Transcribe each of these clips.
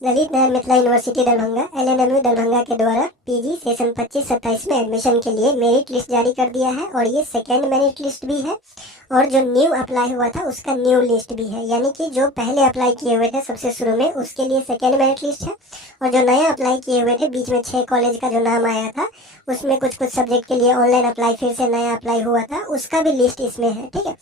Lalit Narayan Mithila university Darbhanga LNMU Darbhanga के द्वारा PG session 25-27 में एडमिशन के लिए मेरिट लिस्ट जारी कर दिया है और ये सेकेंड मेरिट लिस्ट भी है और जो न्यू अप्लाई हुआ था उसका न्यू लिस्ट भी है, यानी कि जो पहले अप्लाई किए हुए थे सबसे शुरू में उसके लिए सेकेंड मेरिट लिस्ट है और जो नया अप्लाई किए हुए थे बीच में 6 कॉलेज का जो नाम आया था उसमें कुछ कुछ सब्जेक्ट के लिए ऑनलाइन अप्लाई फिर से नया अप्लाई हुआ था उसका भी लिस्ट इसमें है। ठीक है,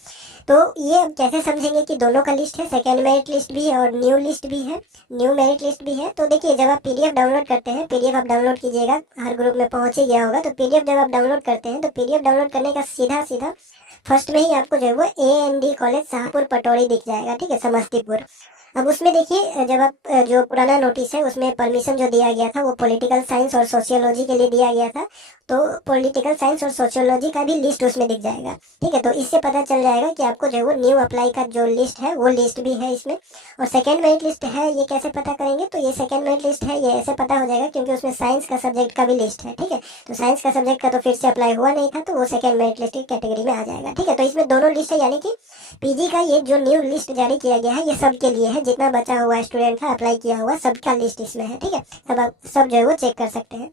तो ये अब कैसे समझेंगे कि दोनों का लिस्ट है, सेकेंड मेरिट लिस्ट भी है और न्यू लिस्ट भी है, न्यू मेरिट लिस्ट भी है। तो देखिए जब आप पीडीएफ डाउनलोड करते हैं, पीडीएफ आप डाउनलोड कीजिएगा, हर ग्रुप में पहुंच ही गया होगा, तो पीडीएफ जब आप डाउनलोड करते हैं तो पीडीएफ डाउनलोड करने का सीधा सीधा फर्स्ट में ही आपको जो है वो AND कॉलेज शाहपुर पटौड़ी दिख जाएगा। ठीक है, समस्तीपुर। अब उसमें देखिए जब आप जो पुराना नोटिस है उसमें परमिशन जो दिया गया था वो पॉलिटिकल साइंस और सोशियोलॉजी के लिए दिया गया था, तो पॉलिटिकल साइंस और सोशियोलॉजी का भी लिस्ट उसमें दिख जाएगा। ठीक है, तो इससे पता चल जाएगा कि आपको जो है वो न्यू अप्लाई का जो लिस्ट है वो लिस्ट भी है इसमें। और सेकेंड मेरिट लिस्ट है, ये कैसे पता करेंगे, तो ये सेकेंड मेरिट लिस्ट है ये ऐसे पता हो जाएगा क्योंकि उसमें साइंस का सब्जेक्ट का भी लिस्ट है। ठीक है, तो साइंस का सब्जेक्ट का तो फिर से अप्लाई हुआ नहीं था तो वो सेकेंड मेरिट लिस्ट की कैटेगरी में आ जाएगा। ठीक है, तो इसमें दोनों लिस्ट है, यानी कि पीजी का ये जो न्यू लिस्ट जारी किया गया है ये सबके लिए है, जितना बचा हुआ स्टूडेंट था अप्लाई किया हुआ सबका लिस्ट इसमें है। ठीक है, अब आप सब जो है वो चेक कर सकते हैं।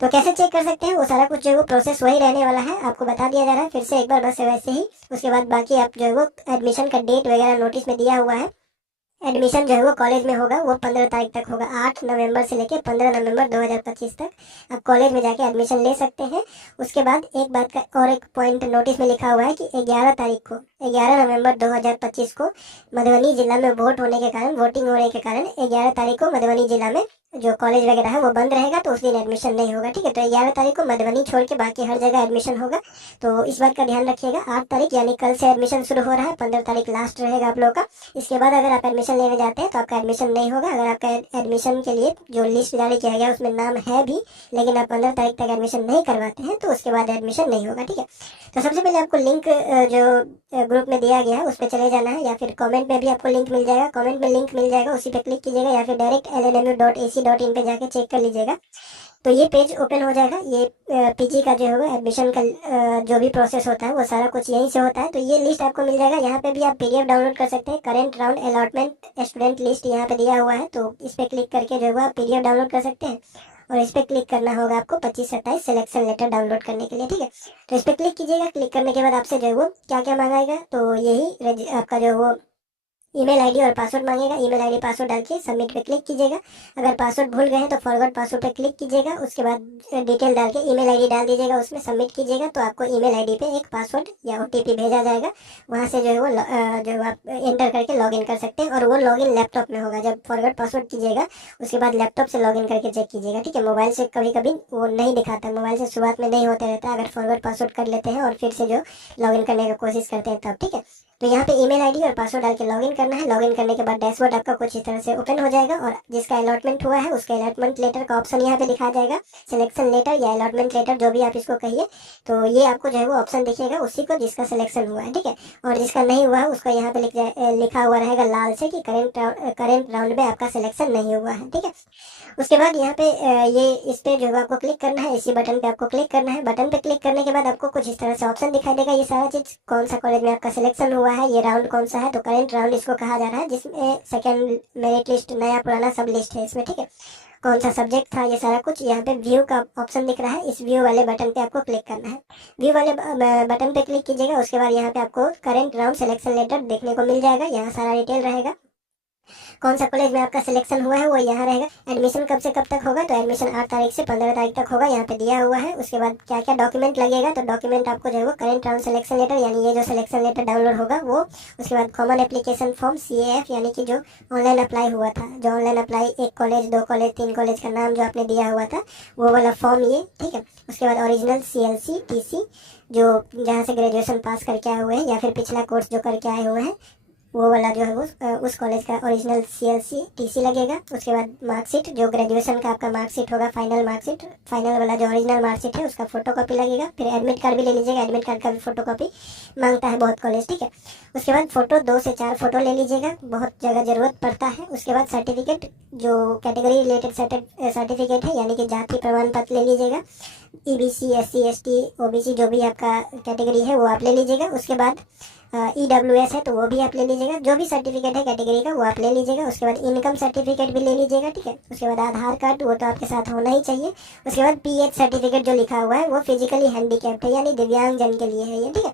तो कैसे चेक कर सकते हैं, वो सारा कुछ जो है वो प्रोसेस वही रहने वाला है, आपको बता दिया जा रहा है फिर से एक बार बस वैसे ही। उसके बाद बाकी आप जो है वो एडमिशन का डेट वगैरह नोटिस में दिया हुआ है। एडमिशन जो है वो कॉलेज में होगा वो 15 तारीख तक होगा, 8 नवंबर से लेकर 15 नवंबर 2025 तक आप कॉलेज में जाके एडमिशन ले सकते हैं। उसके बाद एक बात का और एक पॉइंट नोटिस में लिखा हुआ है कि 11 तारीख को 11 नवंबर 2025 को मधुबनी जिला में वोट होने के कारण, वोटिंग होने के कारण 11 तारीख को मधुबनी जिला में जो कॉलेज वगैरह है वो बंद रहेगा, तो उस दिन एडमिशन नहीं होगा। ठीक है, तो 11 तारीख को मधुबनी छोड़ के बाकी हर जगह एडमिशन होगा, तो इस बात का ध्यान रखिएगा। 8 तारीख यानी कल से एडमिशन शुरू हो रहा है, 15 तारीख लास्ट रहेगा आप लोग का। इसके बाद अगर आप एडमिशन लेने जाते हैं तो आपका एडमिशन नहीं होगा। अगर आपका एडमिशन के लिए जो लिस्ट जारी किया गया उसमें नाम है भी, लेकिन आप 15 तारीख तक एडमिशन नहीं करवाते हैं तो उसके बाद एडमिशन नहीं होगा। ठीक है, तो सबसे पहले आपको लिंक जो ग्रुप में दिया गया है उस पर चले जाना है, या फिर कमेंट में भी आपको लिंक मिल जाएगा, कमेंट में लिंक मिल जाएगा उसी पे क्लिक कीजिएगा, या फिर डायरेक्ट lnmu.ac.in पे जाके चेक कर लीजिएगा। तो ये पेज ओपन हो जाएगा। ये पीजी का जो है वो एडमिशन का जो भी प्रोसेस होता है वो सारा कुछ यहीं से होता है। तो ये लिस्ट आपको मिल जाएगा, यहाँ पे भी आप पीडीएफ डाउनलोड कर सकते हैं। Current round allotment student list यहाँ पे दिया हुआ है, तो इस पे क्लिक करके जो है वो आप पीडीएफ डाउनलोड कर सकते हैं और इस पे क्लिक करना होगा आपको 25-27 सिलेक्शन लेटर डाउनलोड करने के लिए। ठीक है, तो इस पे क्लिक कीजिएगा। क्लिक करने के बाद आपसे जो है वो क्या क्या मांगाएगा, तो यही आपका जो वो ईमेल आईडी और पासवर्ड मांगेगा। ईमेल आईडी पासवर्ड डाल के सबमिट पे क्लिक कीजिएगा। अगर पासवर्ड भूल गए हैं तो फॉरवर्ड पासवर्ड पे क्लिक कीजिएगा। उसके बाद डिटेल डाल के ईमेल आईडी डाल दीजिएगा, उसमें सबमिट कीजिएगा, तो आपको ईमेल आईडी पे एक पासवर्ड या ओटीपी भेजा जाएगा। वहाँ से जो है वो जो आप एंटर करके लॉगिन कर सकते हैं और वो लॉगिन लैपटॉप में होगा। जब फॉरवर्ड पासवर्ड कीजिएगा उसके बाद लैपटॉप से लॉगिन करके चेक कीजिएगा। ठीक है, मोबाइल से कभी कभी वो नहीं दिखाता, मोबाइल से शुरुआत में नहीं होते रहता है अगर फॉरवर्ड पासवर्ड कर लेते हैं और फिर से जो लॉगिन करने की कोशिश करते हैं तब। ठीक है, तो यहाँ पे ईमेल आईडी और पासवर्ड डाल के लॉगिन करना है। लॉगिन करने के बाद डैशबोर्ड आपका कुछ इस तरह से ओपन हो जाएगा और जिसका अलॉटमेंट हुआ है उसका अलॉटमेंट लेटर का ऑप्शन यहाँ पे दिखाया जाएगा, सिलेक्शन लेटर या अलॉटमेंट लेटर जो भी आप इसको कहिए। तो ये आपको जो है वो ऑप्शन दिखेगा उसी को जिसका सिलेक्शन हुआ है। ठीक है, और जिसका नहीं हुआ है उसका यहाँ पे लिखा हुआ रहेगा लाल से कि करेंट राउंड में आपका सिलेक्शन नहीं हुआ है। ठीक है, उसके बाद यहाँ पे ये इस पे जो है आपको क्लिक करना है, इसी बटन पे आपको क्लिक करना है। बटन पे क्लिक करने के बाद आपको कुछ इस तरह से ऑप्शन दिखाई देगा, ये सारा चीज कौन सा कॉलेज में आपका सिलेक्शन हुआ है, ये राउंड कौन सा है, तो करेंट राउंड इसको कहा जा रहा है, जिसमें सेकंड मेरिट लिस्ट नया पुराना सब लिस्ट है इसमें। ठीक है, कौन सा सब्जेक्ट था ये सारा कुछ यहाँ पे व्यू का ऑप्शन दिख रहा है, इस व्यू वाले बटन पे आपको क्लिक करना है। व्यू वाले बटन पे क्लिक कीजिएगा, उसके बाद यहाँ पे आपको करेंट राउंड सिलेक्शन लेटर देखने को मिल जाएगा, यहाँ सारा डिटेल रहेगा, कौन सा कॉलेज में आपका सिलेक्शन हुआ है वो यहाँ रहेगा। एडमिशन कब से कब तक होगा, तो एडमिशन 8 तारीख से 15 तारीख तक होगा, यहाँ पे दिया हुआ है। उसके बाद क्या क्या डॉक्यूमेंट लगेगा, तो डॉक्यूमेंट आपको जो है वो करेंट राउंड सिलेक्शन लेटर यानी ये जो सिलेक्शन लेटर डाउनलोड होगा वो, उसके बाद कॉमन एप्लीकेशन फॉर्म CAF यानी कि जो ऑनलाइन अप्लाई हुआ था, जो online apply 1 college 2 college 3 college का नाम जो आपने दिया हुआ था वो वाला फॉर्म ये। ठीक है, उसके बाद ओरिजिनल CLC TC जो जहाँ से ग्रेजुएशन पास करके आए हुए हैं या फिर पिछला कोर्स जो करके आए हुए हैं वो वाला जो है वो उस कॉलेज का ओरिजिनल CLC TC लगेगा। उसके बाद मार्कशीट जो ग्रेजुएशन का आपका मार्कशीट होगा, फाइनल मार्कशीट, फाइनल वाला जो ओरिजिनल मार्कशीट है उसका फोटो कॉपी लगेगा। फिर एडमिट कार्ड भी ले लीजिएगा, एडमिट कार्ड का भी फोटो कॉपी मांगता है बहुत कॉलेज। ठीक है, उसके बाद फोटो 2 से 4 फोटो ले लीजिएगा, बहुत जगह जरूरत पड़ता है। उसके बाद सर्टिफिकेट जो कैटेगरी रिलेटेड सर्टिफिकेट है यानी कि जाति प्रमाण पत्र ले लीजिएगा, EBC SC ST OBC जो भी आपका कैटेगरी है वो आप ले लीजिएगा। उसके बाद EWS है तो वो भी आप ले लीजिएगा। जो भी सर्टिफिकेट है कैटेगरी का वो आप ले लीजिएगा। उसके बाद इनकम सर्टिफिकेट भी ले लीजिएगा, ठीक है। उसके बाद आधार कार्ड, वो तो आपके साथ होना ही चाहिए। उसके बाद PH सर्टिफिकेट जो लिखा हुआ है वो फिजिकली हैंडीकैप्ड है यानी दिव्यांग जन के लिए है ये, ठीक है।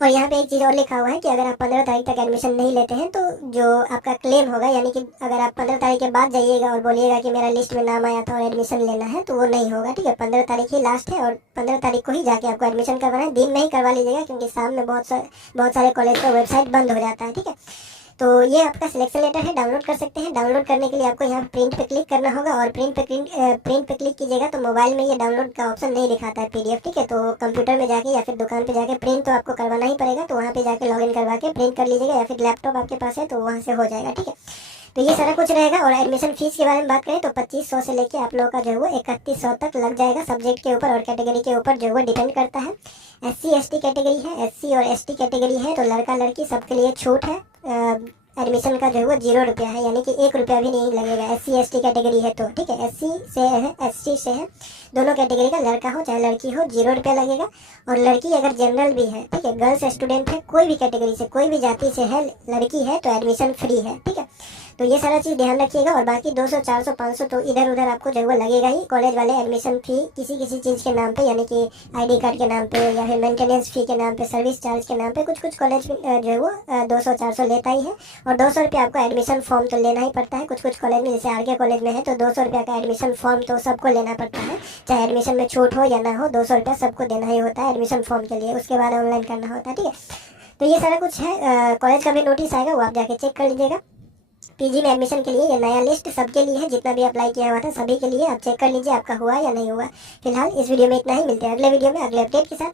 और यहाँ पे एक चीज़ और लिखा हुआ है कि अगर आप 15 तारीख तक एडमिशन नहीं लेते हैं तो जो आपका क्लेम होगा, यानी कि अगर आप 15 तारीख के बाद जाइएगा और बोलिएगा कि मेरा लिस्ट में नाम आया था और एडमिशन लेना है तो वो नहीं होगा, ठीक है। 15 तारीख ही लास्ट है और 15 तारीख को ही जाके आपको एडमिशन करवाना है। दिन में ही करवा लीजिएगा क्योंकि शाम में बहुत सारे कॉलेज का वेबसाइट बंद हो जाता है, ठीक है। तो ये आपका सिलेक्शन लेटर है, डाउनलोड कर सकते हैं। डाउनलोड करने के लिए आपको यहाँ प्रिंट पे क्लिक करना होगा और प्रिंट पे क्लिक कीजिएगा तो मोबाइल में ये डाउनलोड का ऑप्शन नहीं दिखाता है PDF, ठीक है। तो कंप्यूटर में जाके या फिर दुकान पे जाके प्रिंट तो आपको करवाना ही पड़ेगा, तो वहाँ पे जाके लॉगिन करवा के प्रिंट कर लीजिएगा या फिर लैपटॉप आपके पास है तो वहाँ से हो जाएगा, ठीक है। तो ये सारा कुछ रहेगा। और एडमिशन फीस के बारे में बात करें तो 2500 से लेके आप लोगों का जो है वो 3100 तक लग जाएगा। सब्जेक्ट के ऊपर और कैटेगरी के ऊपर जो है वो डिपेंड करता है। SC ST कैटेगरी है, SC और ST कैटेगरी है तो लड़का लड़की सबके लिए छूट है। एडमिशन का जो है वो 0 रुपया है, यानी कि 1 रुपया भी नहीं लगेगा। SC ST कैटेगरी है तो, ठीक है। SC से है, ST से है, दोनों कैटेगरी का लड़का हो चाहे लड़की हो 0 रुपया लगेगा। और लड़की अगर जनरल भी है, ठीक है, गर्ल्स स्टूडेंट है, कोई भी कैटेगरी से कोई भी जाति से है, लड़की है तो एडमिशन फ्री है, ठीक है। तो ये सारा चीज़ ध्यान रखिएगा। और बाकी 200 400 500 तो इधर उधर आपको जो है वो लगेगा ही। कॉलेज वाले एडमिशन फ़ी किसी किसी चीज़ के नाम पे, यानी कि ID कार्ड के नाम पे या फिर मेंटेनेंस फ़ी के नाम पे, सर्विस चार्ज के नाम पे कुछ कॉलेज जो है वो 200 400 लेता ही है। और 200 रुपये आपको एडमिशन फॉर्म तो लेना ही पड़ता है। कुछ कॉलेज में जैसे RK कॉलेज में है तो 200 रुपये का एडमिशन फॉर्म तो सबको लेना पड़ता है, चाहे एडमिशन में छूट हो या ना हो, 200 रुपया सबको देना ही होता है एडमिशन फॉर्म के लिए। उसके बाद ऑनलाइन करना होता है, ठीक है। तो ये सारा कुछ है। कॉलेज का भी नोटिस आएगा, वो आप जाके चेक कर लीजिएगा। PG में एडमिशन के लिए ये नया लिस्ट सबके लिए है, जितना भी अप्लाई किया हुआ था सभी के लिए। आप चेक कर लीजिए आपका हुआ या नहीं हुआ। फिलहाल इस वीडियो में इतना ही, मिलते हैं अगले वीडियो में अगले अपडेट के साथ।